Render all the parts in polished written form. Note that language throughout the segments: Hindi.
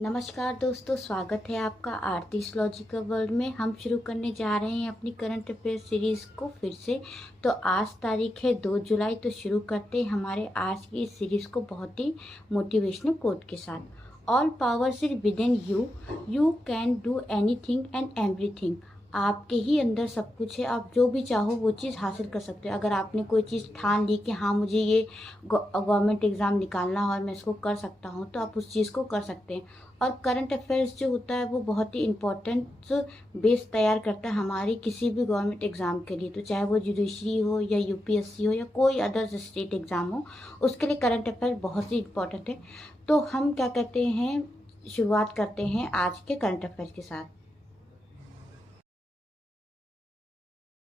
नमस्कार दोस्तों, स्वागत है आपका आरतीस लॉजिकल वर्ल्ड में। हम शुरू करने जा रहे हैं अपनी करंट अफेयर सीरीज़ को फिर से। तो आज तारीख है 2 जुलाई। तो शुरू करते हैं हमारे आज की इस सीरीज़ को बहुत ही मोटिवेशनल कोट के साथ। All powers is with in you, you can do anything and everything. आपके ही अंदर सब कुछ है, आप जो भी चाहो वो चीज़ हासिल कर सकते हो। अगर आपने कोई चीज़ ठान ली कि हाँ मुझे ये गवर्नमेंट एग्ज़ाम निकालना है और मैं इसको कर सकता हूँ, तो आप उस चीज़ को कर सकते हैं। और करंट अफेयर्स जो होता है वो बहुत ही इम्पोर्टेंट बेस तैयार करता है हमारी किसी भी गवर्नमेंट एग्ज़ाम के लिए। तो चाहे वो जुडिशरी हो या यूपीएससी हो या कोई अदर स्टेट एग्ज़ाम हो, उसके लिए करंट अफेयर बहुत ही इम्पोर्टेंट है। तो हम क्या कहते हैं, शुरुआत करते हैं आज के करंट अफेयर के साथ।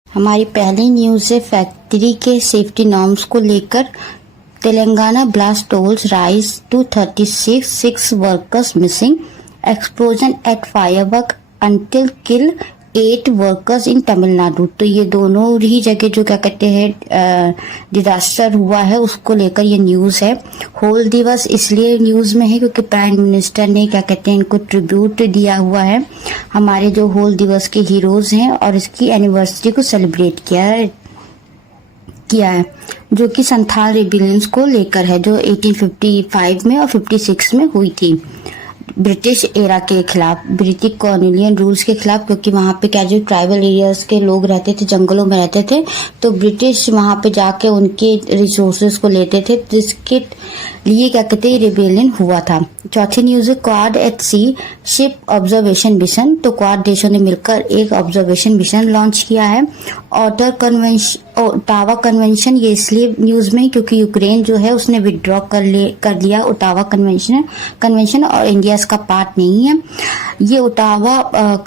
हमारी पहली न्यूज़ है फैक्ट्री के सेफ्टी नॉर्म्स को लेकर। Telangana blast tolls rise to 36, 6 workers missing. Explosion at firework unit kill 8 workers in Tamil Nadu. तो ये दोनों ही जगह जो क्या कहते हैं डिजास्टर हुआ है उसको लेकर ये न्यूज़ है। होल दिवस इसलिए न्यूज़ में है क्योंकि प्राइम मिनिस्टर ने क्या कहते हैं इनको ट्रिब्यूट दिया हुआ है, हमारे जो होल दिवस के हीरोज हैं, और इसकी एनिवर्सरी को सेलिब्रेट किया है जो कि संथाल रेबिलियंस को लेकर है, जो 1855 में और 56 में हुई थी ब्रिटिश एरा के खिलाफ, ब्रिटिश कॉलोनियल रूल्स के खिलाफ। क्योंकि वहां पे क्या जो ट्राइबल एरियाज के लोग रहते थे, जंगलों में रहते थे, तो ब्रिटिश वहां पे जाके उनके रिसोर्सेज को लेते थे, जिसके लिए क्या कहते हैं रेबिलियन हुआ था। चौथी न्यूज है क्वाड एट सी शिप ऑब्जर्वेशन मिशन। तो क्वाड देशों ने मिलकर एक ऑब्जर्वेशन मिशन लॉन्च किया है। ओटावा कन्वेंशन ये इसलिए न्यूज में क्योंकि यूक्रेन जो है उसने विड्रॉ कर लिया ओटावा कन्वेंशन और इंडिया इसका पार्ट नहीं है। ये ओटावा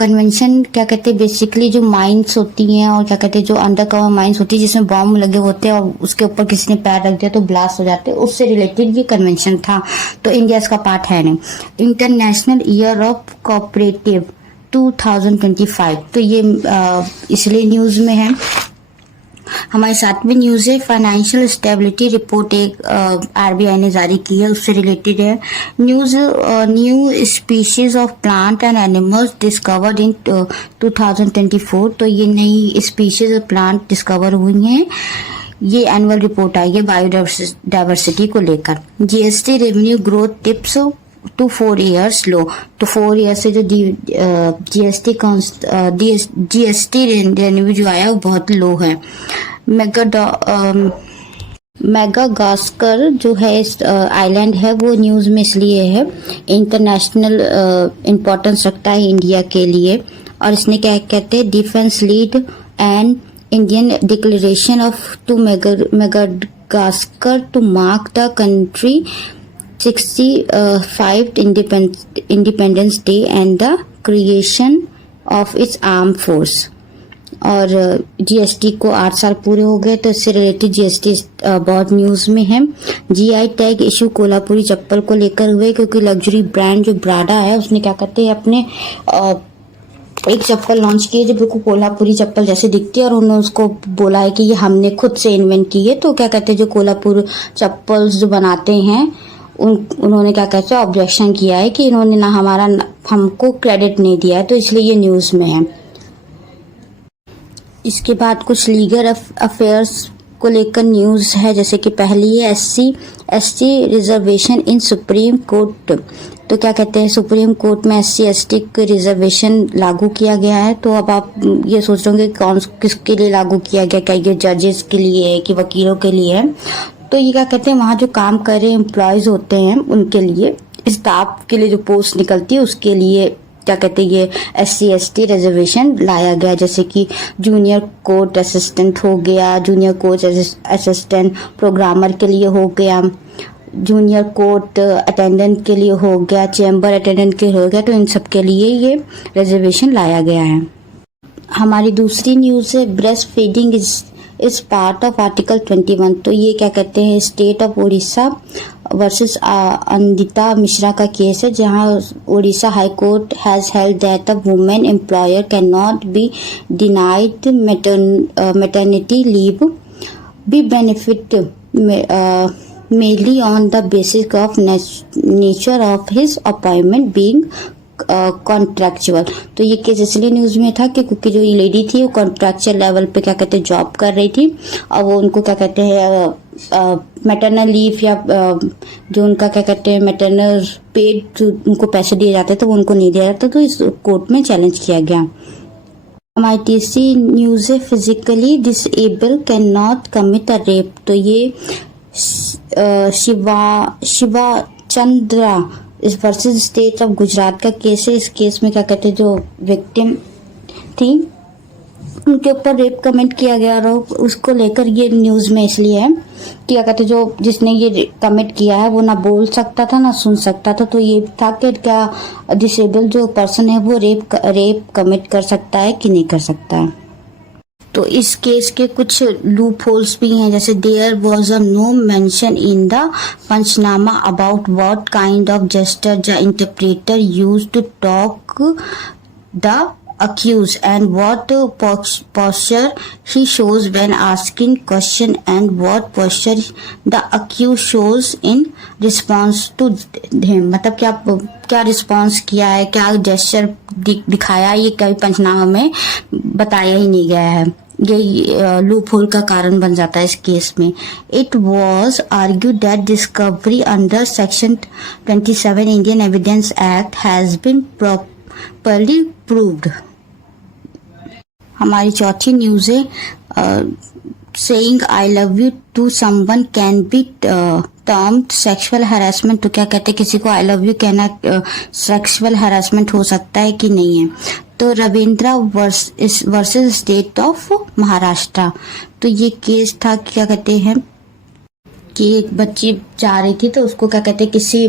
कन्वेंशन क्या कहते हैं बेसिकली जो माइंस होती हैं और क्या कहते हैं जो अंडर कवर माइंस होती है जिसमें बॉम्ब लगे होते हैं और उसके ऊपर किसी ने पैर रख दिया तो ब्लास्ट हो जाते हैं, उससे रिलेटेड ये कन्वेंशन था। तो इंडिया इसका पार्ट है नहीं। इंटरनेशनल ईयर ऑफ कोऑपरेटिव 2025, तो ये इसलिए न्यूज में है। हमारी सातवीं न्यूज है फाइनेंशियल स्टेबिलिटी रिपोर्ट, एक आरबीआई ने जारी की है, उससे रिलेटेड है news. New species of plant and animals discovered in 2024। तो ये नई स्पीशीज ऑफ प्लांट डिस्कवर हुई हैं, ये एनुअल रिपोर्ट आई है बायोडाइवर्सिटी को लेकर। GST revenue growth dips to 4 years low. तो 4 ईयर से जो जीएसटी रेवेन्यू जो आया वो बहुत लो है। मेगागास्कर जो है आइलैंड है वो न्यूज में इसलिए है, इंटरनेशनल इम्पोर्टेंस रखता है इंडिया के लिए। और इसने क्या कहते हैं defence lead and Indian declaration of to Madagascar to mark the country 65th independence day and the creation of its arm force. और जीएसटी को 8 साल पूरे हो गए, तो इससे रिलेटेड जीएसटी बहुत न्यूज में है। जीआई टैग इशू कोल्हापुरी चप्पल को लेकर हुए क्योंकि लग्जरी ब्रांड जो ब्राडा है उसने क्या कहते हैं अपने एक चप्पल लॉन्च की है जो बिल्कुल कोल्हापुरी चप्पल जैसे दिखती है, और उन्होंने उसको बोला है कि ये हमने खुद से इन्वेंट की है। तो क्या कहते हैं जो कोल्हापुर चप्पल्स जो बनाते हैं उन्होंने क्या कहते हैं ऑब्जेक्शन किया है कि इन्होंने ना हमको क्रेडिट नहीं दिया है, तो इसलिए ये न्यूज में है। इसके बाद कुछ लीगल अफेयर्स को लेकर न्यूज है, जैसे कि पहली है SC/ST रिजर्वेशन इन सुप्रीम कोर्ट। तो क्या कहते हैं सुप्रीम कोर्ट में SC/ST रिजर्वेशन लागू किया गया है। तो अब आप ये सोच रहे होंगे किसके लिए लागू किया गया, क्या ये जजेस के लिए है कि वकीलों के लिए है। तो ये क्या कहते हैं वहाँ जो काम कर रहे एम्प्लॉयज होते हैं उनके लिए, स्टाफ के लिए जो पोस्ट निकलती है उसके लिए क्या कहते हैं ये SC/ST रिजर्वेशन लाया गया। जैसे कि जूनियर कोर्ट असिस्टेंट हो गया, जूनियर कोर्ट असिस्टेंट प्रोग्रामर के लिए हो गया, जूनियर कोर्ट अटेंडेंट के लिए हो गया, चैम्बर अटेंडेंट के हो गया। तो इन सब के लिए ये रिजर्वेशन लाया गया है। हमारी दूसरी न्यूज़ है breast feeding is part of article 21। तो ये क्या कहते हैं state of Orissa versus Andita Mishra का केस है, जहां Orissa high court has held that a women employer can not be denied maternity leave be benefit mainly on the basis of nature of his appointment being contractual. तो ये केस इसलिए न्यूज में था कि क्योंकि जो ये लेडी थी वो कॉन्ट्रैक्चुअल लेवल पे क्या कहते हैं जॉब कर रही थी, और वो उनको क्या कहते हैं मैटरनल लीव या जो उनका क्या कहते हैं मैटरनल पेड उनको पैसे दिए जाते थे वो उनको नहीं दिया जाता, तो इस कोर्ट में चैलेंज किया गया। MITC न्यूज है physically disable can not commit a rape. तो ये शिवा चंद्रा इस वर्सेस स्टेट ऑफ गुजरात का केस है। इस केस में क्या कहते हैं जो विक्टिम थी उनके ऊपर रेप कमेंट किया गया, और उसको लेकर ये न्यूज में इसलिए है कि क्या कहते जो जिसने ये कमिट किया है वो ना बोल सकता था ना सुन सकता था। तो ये था कि क्या डिसेबल जो पर्सन है वो रेप कमिट कर सकता है कि नहीं कर सकता है। तो इस केस के कुछ लूप होल्स भी हैं, जैसे there was a no mention in the panchnama about what kind of gesture the interpreter use to talk the accused and what posture he shows when asking question and what posture the accused shows in response to him। मतलब क्या रिस्पॉन्स किया है, क्या जेस्चर दिखाया, ये कभी पंचनामा में बताया ही नहीं गया है। ये लूप होल का कारण बन जाता है इस केस में। It was argue that discovery under section 27 Indian evidence act has been properly proved. हमारी चौथी न्यूज है saying I love you to someone can be termed sexual harassment. तो क्या कहते हैं किसी को आई लव यू कहना सेक्सुअल हैरेसमेंट हो सकता है कि नहीं है। तो Ravindra versus state of Maharashtra. तो ये केस था क्या कहते हैं कि एक बच्ची जा रही थी तो उसको क्या कहते हैं किसी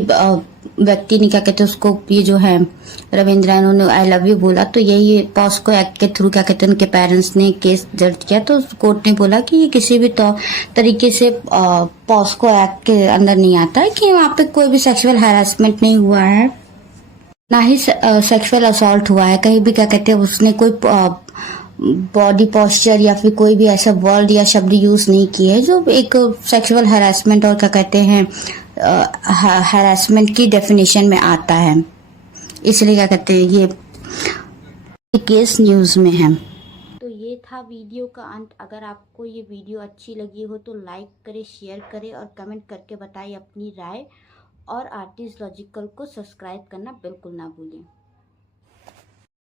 व्यक्ति ने क्या कहते हैं उसको ये जो है रविंद्रा इन्होंने आई लव यू बोला, तो यही पॉस्को एक्ट के थ्रू क्या कहते हैं उनके पेरेंट्स ने केस दर्ज किया। तो कोर्ट ने बोला कि ये किसी भी तरीके से पॉस्को एक्ट के अंदर नहीं आता है, कि वहाँ पे कोई भी सेक्सुअल हैरेसमेंट नहीं हुआ है, ना ही सेक्सुअल असॉल्ट हुआ है। कहीं भी क्या कहते हैं उसने कोई बॉडी पोस्चर या फिर कोई भी ऐसा वर्ड या शब्द यूज नहीं किए है जो एक सेक्सुअल हैरेसमेंट और क्या कहते हैं हैरेसमेंट की डेफिनेशन में आता है। इसलिए क्या कहते हैं ये केस न्यूज में है। तो ये था वीडियो का अंत। अगर आपको ये वीडियो अच्छी लगी हो तो लाइक करें, शेयर करें और कमेंट करके बताएं अपनी राय, और आर्टिस्ट लॉजिकल को सब्सक्राइब करना बिल्कुल ना भूलें।